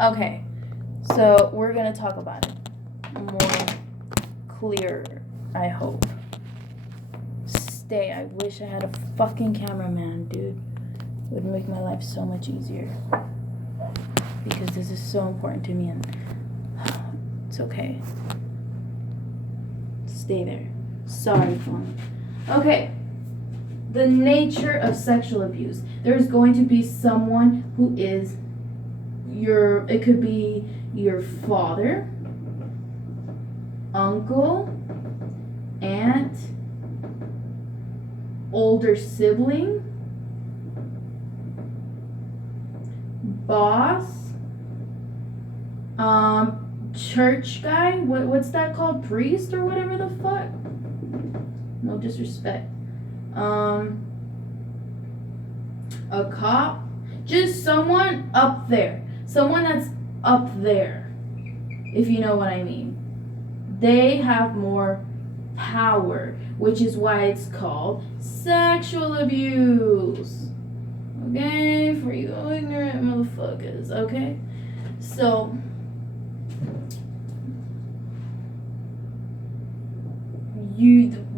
Okay, so we're gonna talk about it more clearer, I hope. I wish I had a fucking cameraman, dude. It would make my life so much easier. Because this is so important to me and it's okay. Stay there. Sorry, phone. Okay. The nature of sexual abuse. There's going to be someone who is it could be your father, uncle, aunt, older sibling, boss, church guy, what's that called? Priest or whatever the fuck? No disrespect. A cop, just someone up there. Someone that's up there, if you know what I mean. They have more power, which is why it's called sexual abuse. Okay, for you ignorant motherfuckers, okay? So,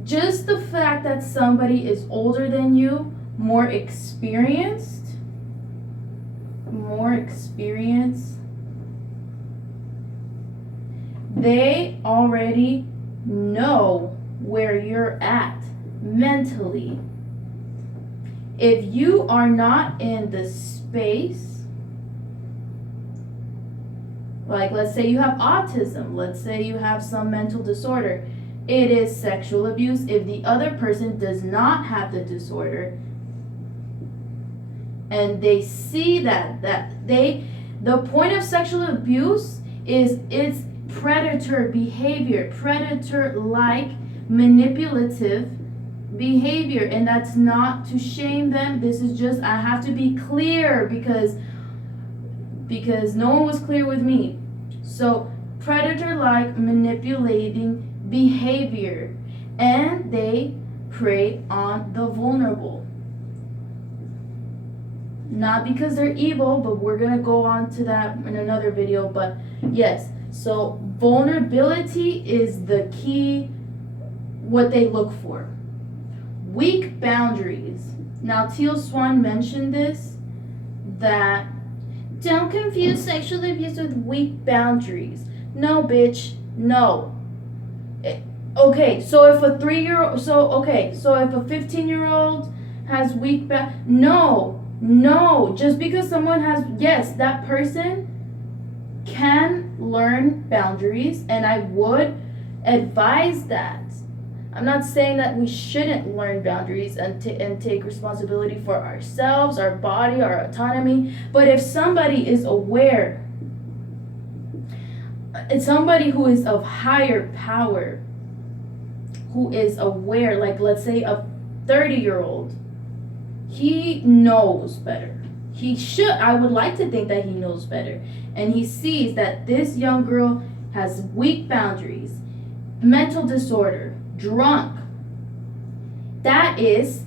just the fact that somebody is older than you, more experienced, they already know where you're at mentally. If you are not in the space, like let's say you have autism, let's say you have some mental disorder, it is sexual abuse if the other person does not have the disorder and they see that the point of sexual abuse is it's predator behavior, predator-like manipulative behavior, and that's not to shame them. This is just, I have to be clear because no one was clear with me. So predator-like manipulating behavior, and they prey on the vulnerable. Not because they're evil, but we're gonna go on to that in another video. But yes, so vulnerability is the key, what they look for. Weak boundaries. Now Teal Swan mentioned this, that don't confuse sexual abuse with weak boundaries. No, bitch, no. Okay, so if a 3-year-old, so if a 15-year-old has weak no, just because someone has, yes, that person can learn boundaries, and I would advise that. I'm not saying that we shouldn't learn boundaries and take responsibility for ourselves, our body, our autonomy, but if somebody is aware, it's somebody who is of higher power, who is aware, like let's say a 30-year-old, he knows better. He should, I would like to think that he knows better. And he sees that this young girl has weak boundaries, mental disorder, drunk. That is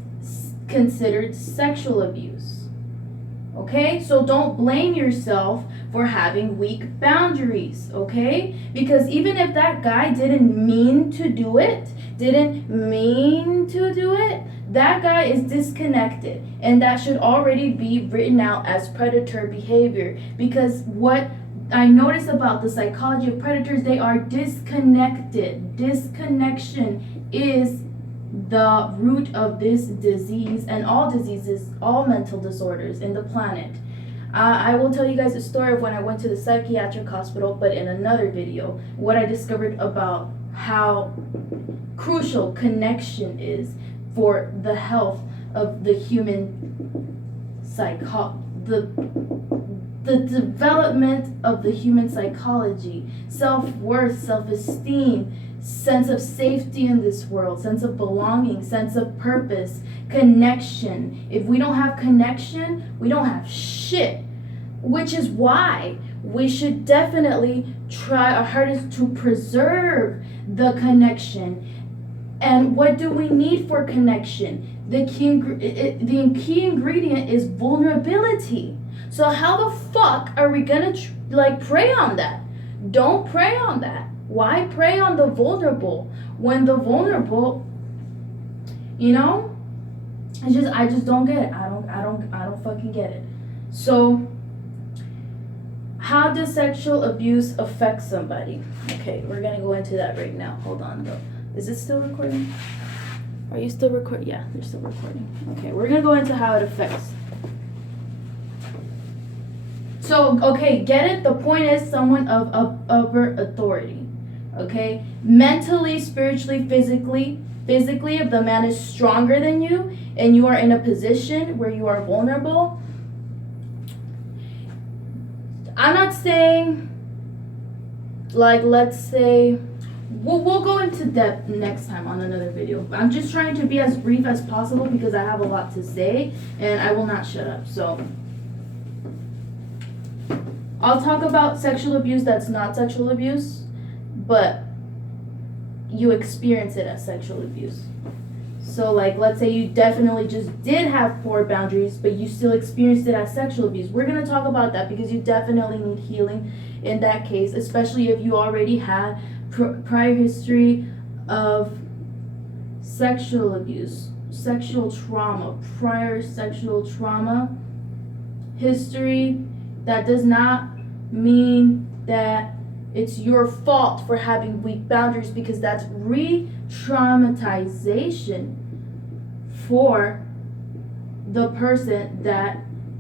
considered sexual abuse. Okay? So don't blame yourself for having weak boundaries, okay? Because even if that guy didn't mean to do it, that guy is disconnected, and that should already be written out as predator behavior. Because what I notice about the psychology of predators, they are disconnected. Disconnection is the root of this disease and all diseases, all mental disorders in the planet. I will tell you guys a story of when I went to the psychiatric hospital, but in another video, what I discovered about how crucial connection is for the health of the human the development of the human psychology, self-worth, self-esteem, sense of safety in this world, sense of belonging, sense of purpose, connection. If we don't have connection, we don't have shit. Which is why we should definitely try our hardest to preserve the connection. And what do we need for connection? The key ingredient is vulnerability. So how the fuck are we gonna prey on that? Don't prey on that. Why prey on the vulnerable when the vulnerable, you know? I just don't get it. I don't fucking get it. So how does sexual abuse affect somebody? Okay, we're gonna go into that right now. Hold on though. Is it still recording? Are you still recording? Yeah, they're still recording. Okay, we're gonna go into how it affects. So, okay, get it? The point is someone of upper authority. Okay? Mentally, spiritually, physically, if the man is stronger than you and you are in a position where you are vulnerable, I'm not saying, let's say, we'll go into depth next time on another video. I'm just trying to be as brief as possible because I have a lot to say and I will not shut up. So I'll talk about sexual abuse that's not sexual abuse, but you experience it as sexual abuse. So let's say you definitely just did have poor boundaries, but you still experienced it as sexual abuse. We're going to talk about that because you definitely need healing in that case, especially if you already had prior history of sexual abuse, sexual trauma, prior sexual trauma history. That does not mean that it's your fault for having weak boundaries, because that's re-traumatization for the person that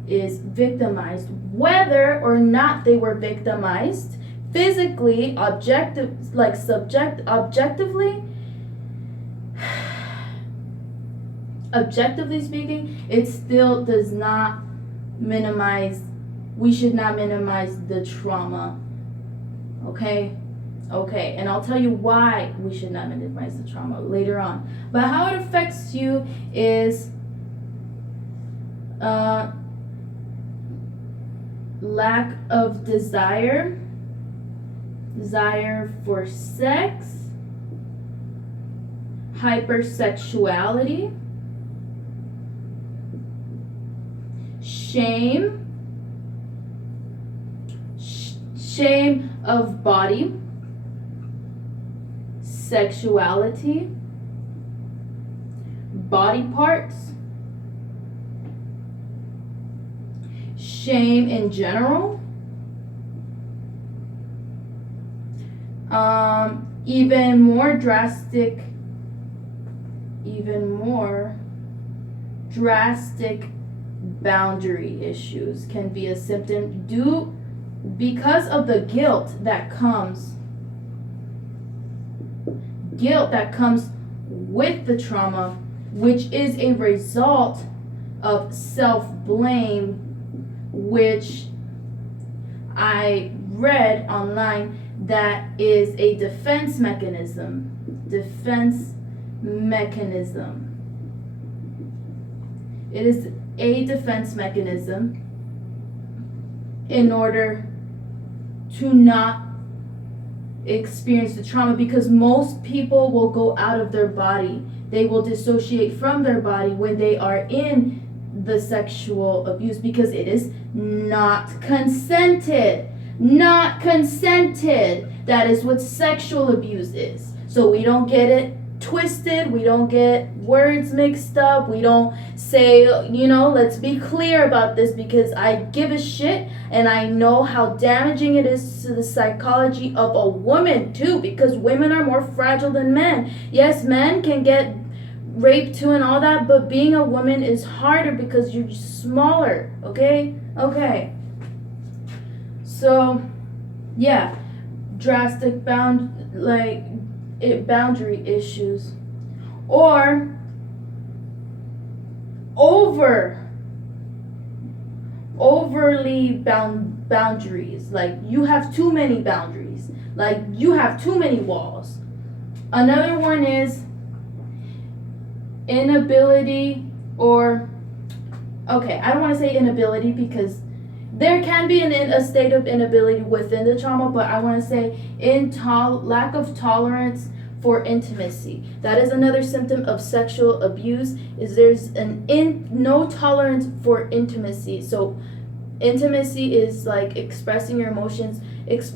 is victimized, whether or not they were victimized physically, objectively speaking, it still does not minimize. We should not minimize the trauma. Okay, and I'll tell you why we should not minimize the trauma later on. But how it affects you is lack of desire for sex, hypersexuality, shame of body, sexuality, body parts, shame in general, even more drastic boundary issues can be a symptom because of the guilt that comes with the trauma, which is a result of self-blame, which I read online that is a defense mechanism. It is a defense mechanism in order to not experience the trauma, because most people will go out of their body. They will dissociate from their body when they are in the sexual abuse, because it is not consented. That is what sexual abuse is. So we don't get it twisted. We don't get words mixed up. We don't say, let's be clear about this, because I give a shit and I know how damaging it is to the psychology of a woman too, because women are more fragile than men. Yes, men can get raped too and all that, but being a woman is harder because you're smaller. Okay. So yeah, drastic boundary issues, or overly boundaries, like you have too many boundaries, like you have too many walls. Another one is inability, or okay, I don't want to say inability because there can be a state of inability within the trauma, but I want to say lack of tolerance for intimacy. That is another symptom of sexual abuse, is there's no tolerance for intimacy. So Intimacy is like expressing your emotions,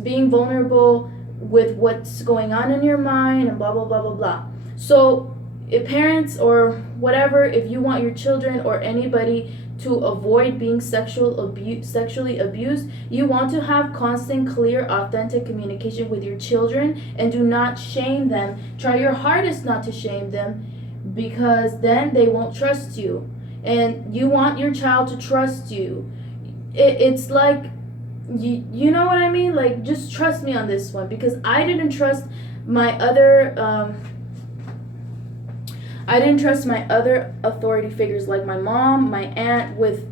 being vulnerable with what's going on in your mind, and blah blah blah blah blah. So if parents or whatever, if you want your children or anybody to avoid being sexually abused, you want to have constant, clear, authentic communication with your children, and do not shame them. Try your hardest not to shame them, because then they won't trust you, and you want your child to trust you. It's like, you know what I mean? Like, just trust me on this one, because I didn't trust my other authority figures, like my mom, my aunt, with,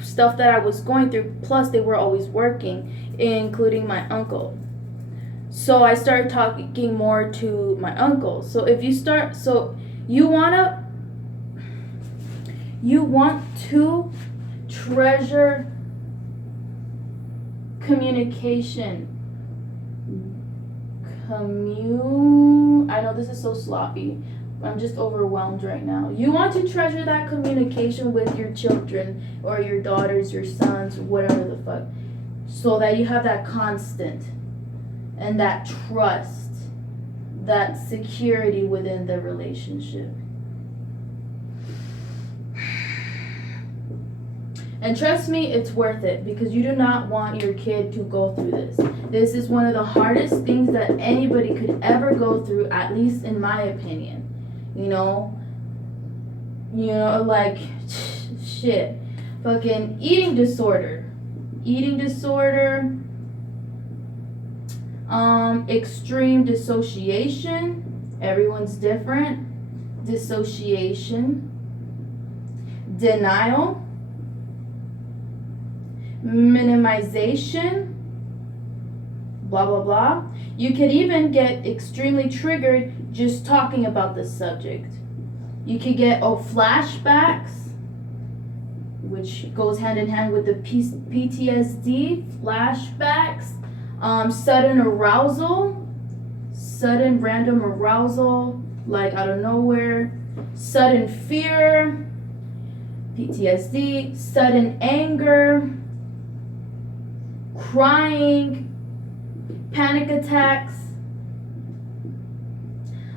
stuff that I was going through. Plus, they were always working, including my uncle. So I started talking more to my uncle. So if you start, so you want to treasure communication. I know this is so sloppy. I'm just overwhelmed right now. You want to treasure that communication with your children or your daughters, your sons, whatever the fuck, so that you have that constant and that trust, that security within the relationship. And trust me, it's worth it, because you do not want your kid to go through this. This is one of the hardest things that anybody could ever go through, at least in my opinion. Like, shit. Fucking eating disorder. Extreme dissociation. Everyone's different. Dissociation. Denial. Minimization, blah blah blah. You could even get extremely triggered just talking about this subject. You could get flashbacks, which goes hand in hand with the PTSD. Flashbacks, sudden random arousal, like out of nowhere, sudden fear, PTSD, sudden anger, crying, panic attacks,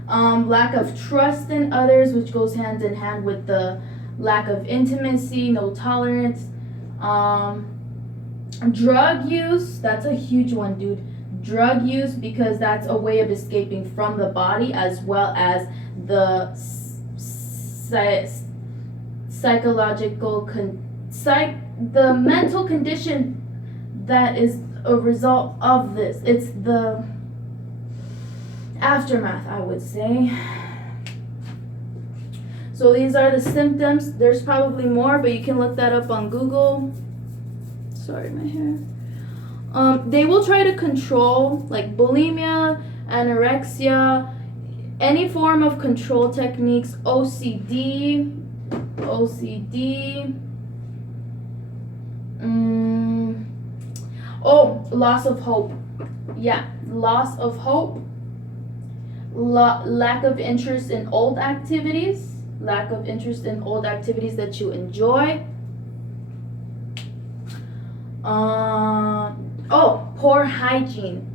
lack of trust in others, which goes hand in hand with the lack of intimacy, no tolerance, drug use. That's a huge one, dude. Drug use, because that's a way of escaping from the body, as well as the psychological the mental condition that is a result of this. It's the aftermath, I would say. So these are the symptoms. There's probably more, but you can look that up on Google. Sorry, my hair. They will try to control, like bulimia, anorexia, any form of control techniques, OCD. Loss of hope. Yeah, loss of hope. Lack of interest in old activities. Lack of interest in old activities that you enjoy. Poor hygiene.